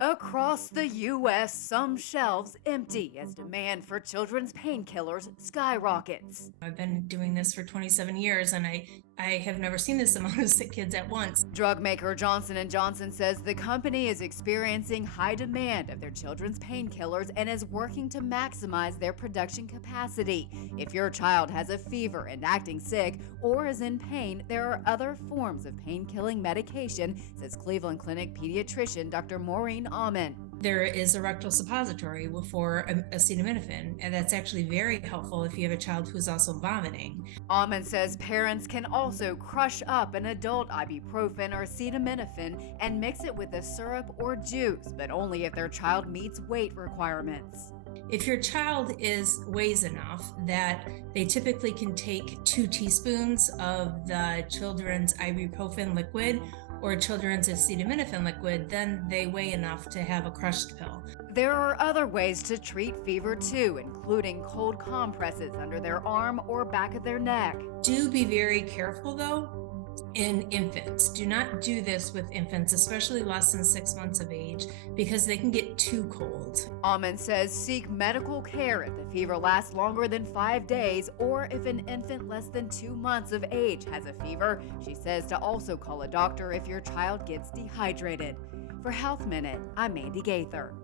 Across the U.S., some shelves empty as demand for children's painkillers skyrockets. I've been doing this for 27 years and I have never seen this amount of sick kids at once. Drug maker Johnson & Johnson says the company is experiencing high demand of their children's painkillers and is working to maximize their production capacity. If your child has a fever and acting sick or is in pain, there are other forms of pain-killing medication, says Cleveland Clinic pediatrician Dr. Maureen Amen. There is a rectal suppository for acetaminophen, and that's actually very helpful if you have a child who's also vomiting. Amen says parents can also crush up an adult ibuprofen or acetaminophen and mix it with a syrup or juice, but only if their child meets weight requirements. If your child weighs enough that they typically can take 2 teaspoons of the children's ibuprofen liquid or children's acetaminophen liquid, then they weigh enough to have a crushed pill. There are other ways to treat fever too, including cold compresses under their arm or back of their neck. Do be very careful though in infants. Do not do this with infants, especially less than 6 months of age, because they can get too cold. Amen says seek medical care if the fever lasts longer than 5 days or if an infant less than 2 months of age has a fever. She says to also call a doctor if your child gets dehydrated. For Health Minute, I'm Mandy Gaither.